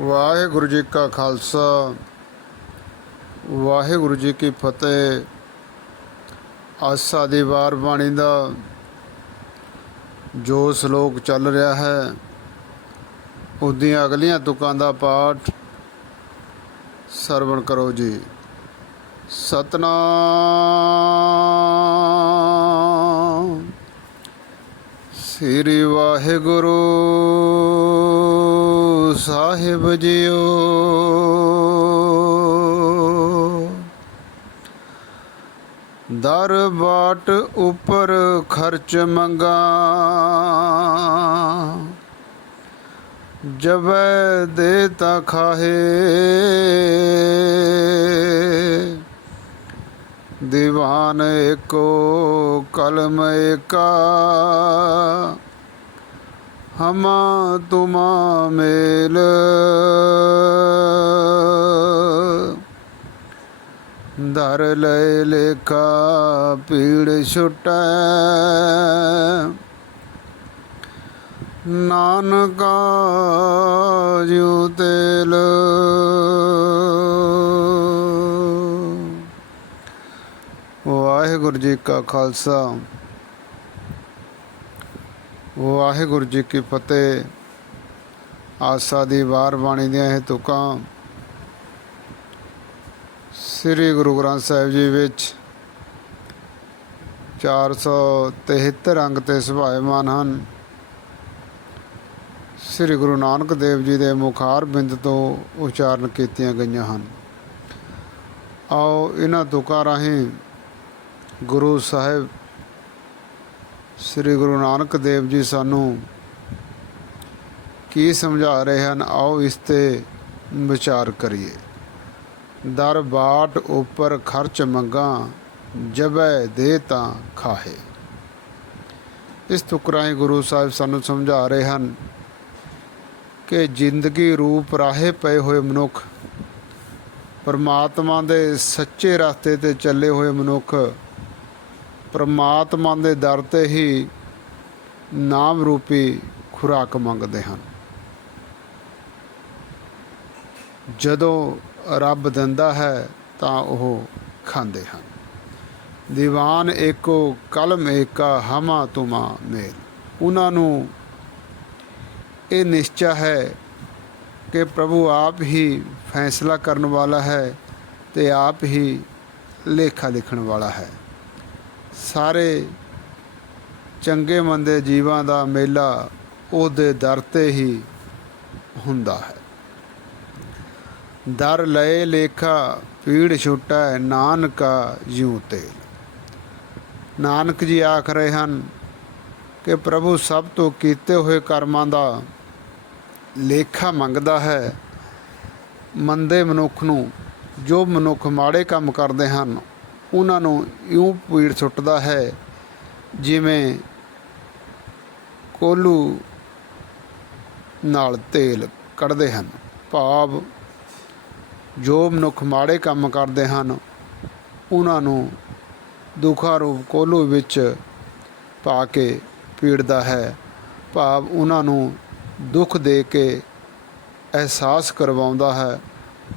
ਵਾਹਿਗੁਰੂ ਜੀ ਕਾ ਖਾਲਸਾ, ਵਾਹਿਗੁਰੂ ਜੀ ਕੀ ਫਤਿਹ। ਆਸਾ ਦੀ ਵਾਰ ਬਾਣੀ ਦਾ ਜੋ ਸ਼ਲੋਕ ਚੱਲ ਰਿਹਾ ਹੈ, ਉਹਦੀਆਂ ਅਗਲੀਆਂ ਤੁਕਾਂ ਦਾ ਪਾਠ ਸਰਵਣ ਕਰੋ ਜੀ। ਸਤਨਾਮ। ਸ੍ਰੀ ਵਾਹਿਗੁਰੂ। ਸਾਹਿਬ ਜੀਓ ਦਰ ਬਾਟ ਉੱਪਰ ਖਰਚ ਮੰਗਾ। ਜਬੈ ਦੇ ਤਾ ਖਾਹੇ। ਦੀਵਾਨ ਏਕੋ ਕਲਮ ਏਕਾ। ਹਮਾ ਤੁਮਾ ਮੇਲ। ਦਰ ਲੈ ਲੇਖਾ ਪੀੜ ਛੁਟੈ। ਨਾਨਕਾ ਜਿਉ ਤੇਲ। ਵਾਹਿਗੁਰੂ ਜੀ ਕਾ ਖਾਲਸਾ। ਵਾਹਿਗੁਰੂ ਜੀ ਕੀ ਫਤਿਹ। ਆਸਾ ਦੀ ਵਾਰ ਬਾਣੀ ਦੀਆਂ ਇਹ ਤੁਕਾਂ। ਸ੍ਰੀ ਗੁਰੂ ਗ੍ਰੰਥ ਸਾਹਿਬ ਜੀ ਵਿੱਚ 473 ਅੰਗ ਤੇ ਸੁਭਾਇਮਾਨ ਹਨ। ਸ੍ਰੀ ਗੁਰੂ ਨਾਨਕ ਦੇਵ ਜੀ ਦੇ ਮੁਖਾਰ ਬਿੰਦ ਤੋਂ ਉਚਾਰਨ ਕੀਤੀਆਂ ਗਈਆਂ ਹਨ। ਆਓ ਇਹਨਾਂ ਤੁਕਾਂ ਰਾਹੀਂ ਗੁਰੂ ਸਾਹਿਬ ਸ੍ਰੀ ਗੁਰੂ ਨਾਨਕ ਦੇਵ ਜੀ ਸਾਨੂੰ ਕੀ ਸਮਝਾ ਰਹੇ ਹਨ, ਆਓ ਇਸ ਤੇ ਵਿਚਾਰ ਕਰੀਏ। ਦਰ ਬਾਟ ਉੱਪਰ ਖਰਚ ਮੰਗਾ, ਜਬੈ ਦੇ ਤਾਂ ਖਾਹੇ। ਇਸ ਤੁਕਰਾਏ ਗੁਰੂ ਸਾਹਿਬ ਸਾਨੂੰ ਸਮਝਾ ਰਹੇ ਹਨ ਕਿ ਜ਼ਿੰਦਗੀ ਰੂਪ ਰਾਹੇ ਪਏ ਹੋਏ ਮਨੁੱਖ, ਪਰਮਾਤਮਾ ਦੇ ਸੱਚੇ ਰਸਤੇ ਤੇ ਚੱਲੇ ਹੋਏ ਮਨੁੱਖ ਪਰਮਾਤਮਾ ਦੇ ਦਰ ਤੇ ਹੀ ਨਾਮ ਰੂਪੀ ਖੁਰਾਕ ਮੰਗਦੇ ਹਨ। ਜਦੋਂ ਰੱਬ ਦਿੰਦਾ ਹੈ ਤਾਂ ਉਹ ਖਾਂਦੇ ਹਨ। ਦੀਵਾਨ ਏਕੋ ਕਲਮ ਏਕਾ ਹਮਾ ਤੁਮਾ ਮੇਲ। ਉਹਨਾਂ ਨੂੰ ਇਹ ਨਿਸ਼ਚਾ ਹੈ ਕਿ ਪ੍ਰਭੂ ਆਪ ਹੀ ਫੈਸਲਾ ਕਰਨ ਵਾਲਾ ਹੈ ਤੇ ਆਪ ਹੀ ਲੇਖਾ ਲਿਖਣ ਵਾਲਾ ਹੈ। ਸਾਰੇ ਚੰਗੇ ਮੰਦੇ ਜੀਵਾਂ ਦਾ ਮੇਲਾ ਉਹਦੇ ਦਰ ਤੇ ਹੀ ਹੁੰਦਾ ਹੈ। ਦਰ ਲਏ ਲੇਖਾ ਪੀੜ ਛੁਟੈ ਨਾਨਕਾ ਜਿਉ ਤੇ ਨਾਨਕ ਜੀ ਆਖ ਰਹੇ ਹਨ ਕਿ ਪ੍ਰਭੂ ਸਭ ਤੋਂ ਕੀਤੇ ਹੋਏ ਕਰਮਾਂ ਦਾ ਲੇਖਾ ਮੰਗਦਾ ਹੈ। ਮੰਦੇ ਮਨੁੱਖ ਨੂੰ ਜੋ ਮਨੁੱਖ ਮਾੜੇ ਕੰਮ ਕਰਦੇ ਹਨ ਉਹਨਾਂ ਨੂੰ ਇਉਂ ਪੀੜ ਸੁੱਟਦਾ ਹੈ ਜਿਵੇਂ ਕੋਲੂ ਨਾਲ ਤੇਲ ਕੱਢਦੇ ਹਨ। ਭਾਵ ਜੋ ਮਨੁੱਖ ਮਾੜੇ ਕੰਮ ਕਰਦੇ ਹਨ, ਉਹਨਾਂ ਨੂੰ ਦੁੱਖਾ ਰੂਪ ਕੋਲੂ ਵਿੱਚ ਪਾ ਕੇ ਪੀੜਦਾ ਹੈ। ਭਾਵ ਉਹਨਾਂ ਨੂੰ ਦੁੱਖ ਦੇ ਕੇ ਅਹਿਸਾਸ ਕਰਵਾਉਂਦਾ ਹੈ।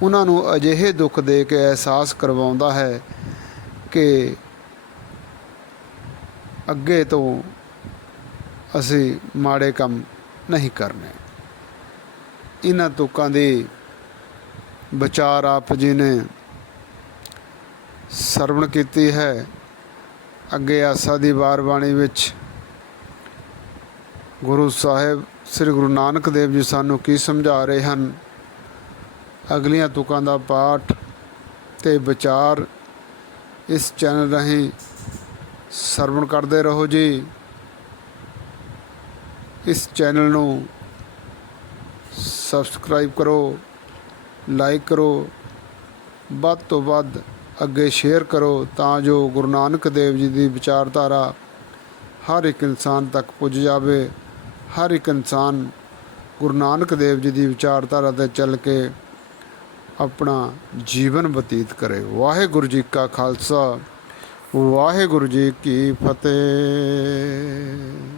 ਉਹਨਾਂ ਨੂੰ ਅਜਿਹੇ ਦੁੱਖ ਦੇ ਕੇ ਅਹਿਸਾਸ ਕਰਵਾਉਂਦਾ ਹੈ ਕਿ ਅੱਗੇ ਤੋਂ ਅਸੀਂ ਮਾੜੇ ਕੰਮ ਨਹੀਂ ਕਰਨੇ। ਇਹਨਾਂ ਤੁਕਾਂ ਦੀ ਵਿਚਾਰ ਆਪ ਜੀ ਨੇ ਸਰਵਣ ਕੀਤੀ ਹੈ। ਅੱਗੇ ਆਸਾ ਦੀ ਵਾਰ ਬਾਣੀ ਵਿੱਚ ਗੁਰੂ ਸਾਹਿਬ, ਸ੍ਰੀ ਗੁਰੂ ਨਾਨਕ ਦੇਵ ਜੀ ਸਾਨੂੰ ਕੀ ਸਮਝਾ ਰਹੇ ਹਨ? ਅਗਲੀਆਂ ਤੁਕਾਂ ਦਾ ਪਾਠ ਤੇ ਵਿਚਾਰ ਇਸ ਚੈਨਲ ਰਾਹੀਂ ਸਰਵਣ ਕਰਦੇ ਰਹੋ ਜੀ। ਇਸ ਚੈਨਲ ਨੂੰ ਸਬਸਕ੍ਰਾਈਬ ਕਰੋ, ਲਾਈਕ ਕਰੋ, ਵੱਧ ਤੋਂ ਵੱਧ ਅੱਗੇ ਸ਼ੇਅਰ ਕਰੋ ਤਾਂ ਜੋ ਗੁਰੂ ਨਾਨਕ ਦੇਵ ਜੀ ਦੀ ਵਿਚਾਰਧਾਰਾ ਹਰ ਇੱਕ ਇਨਸਾਨ ਤੱਕ ਪੁੱਜ ਜਾਵੇ। ਹਰ ਇੱਕ ਇਨਸਾਨ ਗੁਰੂ ਨਾਨਕ ਦੇਵ ਜੀ ਦੀ ਵਿਚਾਰਧਾਰਾ ਤੇ ਚੱਲ ਕੇ ਆਪਣਾ ਜੀਵਨ ਬਤੀਤ ਕਰੇ। ਵਾਹਿਗੁਰੂ ਜੀ ਕਾ ਖਾਲਸਾ। ਵਾਹਿਗੁਰੂ ਜੀ ਕੀ ਫਤਿਹ।